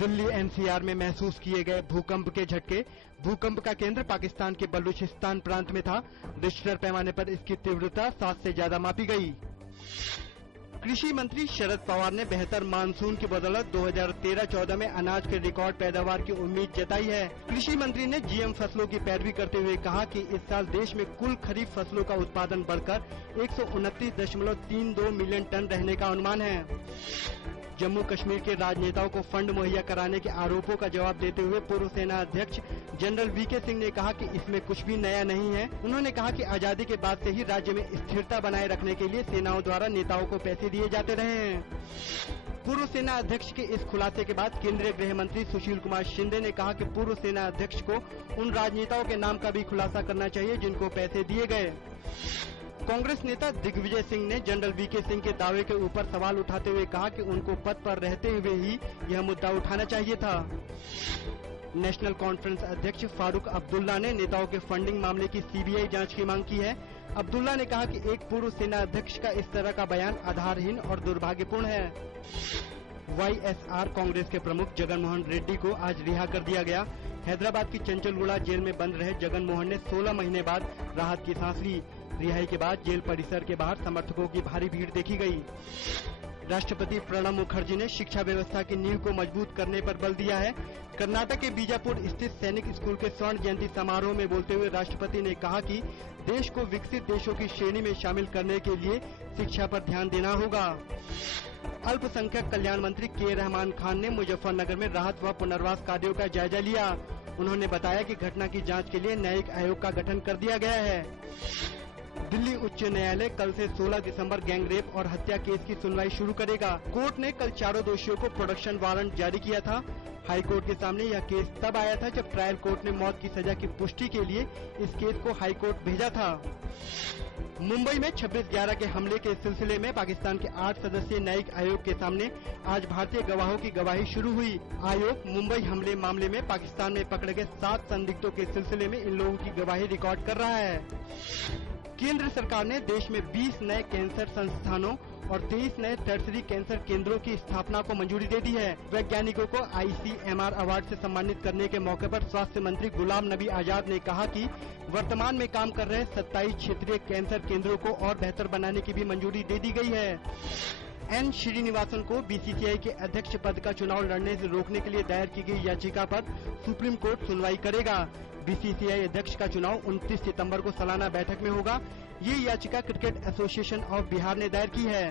Delhi NCR में महसूस किए गए भूकंप के झटके। भूकंप का केंद्र पाकिस्तान के बलूचिस्तान प्रांत में था। रिश्टर पैमाने पर इसकी तीव्रता 7 से ज्यादा मापी गई। कृषि मंत्री शरद पवार ने बेहतर मानसून की बदौलत 2013-14 में अनाज के रिकॉर्ड पैदावार की उम्मीद जताई है। कृषि मंत्री ने जीएम फसलों की पैरवी करते हुए कहा कि इस साल देश में कुल खरीफ फसलों का उत्पादन बढ़कर 129.32 मिलियन टन रहने का अनुमान है। जम्मू कश्मीर के राजनेताओं को फंड मुहैया कराने के आरोपों का जवाब देते हुए पूर्व सेना अध्यक्ष जनरल वीके सिंह ने कहा कि इसमें कुछ भी नया नहीं है। उन्होंने कहा कि आजादी के बाद से ही राज्य में स्थिरता बनाए रखने के लिए सेनाओं द्वारा नेताओं को पैसे दिए जाते रहे हैं। पूर्व सेना अध्यक्ष के इस खुलासे के बाद केंद्रीय गृह मंत्री सुशील कुमार शिंदे ने कहा कि पूर्व सेना अध्यक्ष को उन राजनेताओं के नाम का भी खुलासा करना चाहिए जिनको पैसे दिए गए। कांग्रेस नेता दिग्विजय सिंह ने जनरल वीके सिंह के दावे के ऊपर सवाल उठाते हुए कहा कि उनको पद पर रहते हुए ही यह मुद्दा उठाना चाहिए था। नेशनल कॉन्फ्रेंस अध्यक्ष फारूक अब्दुल्ला ने नेताओं के फंडिंग मामले की सीबीआई जांच की मांग की है। अब्दुल्ला ने कहा कि एक पूर्व सेना अध्यक्ष का इस तरह का बयान आधारहीन और दुर्भाग्यपूर्ण है। वाईएसआर कांग्रेस के प्रमुख जगन मोहन रेड्डी को आज रिहा कर दिया गया। हैदराबाद की चंचलगुड़ा जेल में बंद रहे जगन मोहन ने 16 महीने बाद राहत की सांस ली। रिहाई के बाद जेल परिसर के बाहर समर्थकों की भारी भीड़ देखी गई। राष्ट्रपति प्रणब मुखर्जी ने शिक्षा व्यवस्था की नींव को मजबूत करने पर बल दिया है। कर्नाटक के बीजापुर स्थित सैनिक स्कूल के स्वर्ण जयंती समारोह में बोलते हुए राष्ट्रपति ने कहा कि देश को विकसित देशों की श्रेणी में शामिल करने के लिए शिक्षा पर ध्यान देना होगा। अल्पसंख्यक कल्याण मंत्री के रहमान खान ने मुजफ्फरनगर में राहत व पुनर्वास कार्यों का जायजा लिया। उन्होंने बताया कि घटना की जांच के लिए न्यायिक आयोग का गठन कर दिया गया है। दिल्ली उच्च न्यायालय कल से 16 दिसंबर गैंगरेप और हत्या केस की सुनवाई शुरू करेगा। कोर्ट ने कल चारों दोषियों को प्रोडक्शन वारंट जारी किया था। हाई कोर्ट के सामने यह केस तब आया था जब ट्रायल कोर्ट ने मौत की सजा की पुष्टि के लिए इस केस को हाई कोर्ट भेजा था। मुंबई में 26/11 के हमले के सिलसिले में पाकिस्तान के 8 सदस्यीय न्यायिक आयोग के सामने आज भारतीय गवाहों की गवाही शुरू हुई। आयोग मुंबई हमले मामले में पाकिस्तान में पकड़े गए 7 संदिग्धों के सिलसिले में इन लोगों की गवाही रिकॉर्ड कर रहा है। केंद्र सरकार ने देश में 20 नए कैंसर संस्थानों और 23 नए टर्सरी कैंसर केंद्रों की स्थापना को मंजूरी दे दी है। वैज्ञानिकों को ICMR अवार्ड से सम्मानित करने के मौके पर स्वास्थ्य मंत्री गुलाम नबी आजाद ने कहा कि वर्तमान में काम कर रहे 27 क्षेत्रीय कैंसर केंद्रों को और बेहतर बनाने की भी मंजूरी दे दी गई है। एन श्रीनिवासन को बीसीसीआई के अध्यक्ष पद का चुनाव लड़ने से रोकने के लिए दायर की गई याचिका पर सुप्रीम कोर्ट सुनवाई करेगा। बीसीसीआई अध्यक्ष का चुनाव 29 सितंबर को सालाना बैठक में होगा। ये याचिका क्रिकेट एसोसिएशन ऑफ बिहार ने दायर की है।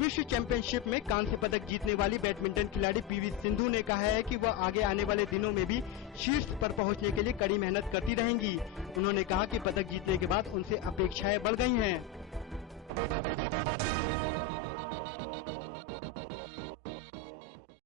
विश्व चैंपियनशिप में कांस्य पदक जीतने वाली बैडमिंटन खिलाड़ी पीवी सिंधु ने कहा है कि वह आगे आने वाले दिनों में भी शीर्ष पर पहुंचने के लिए कड़ी मेहनत करती रहेंगी। उन्होंने कहा कि पदक जीतने के बाद उनसे अपेक्षाएं बढ़ गई हैं।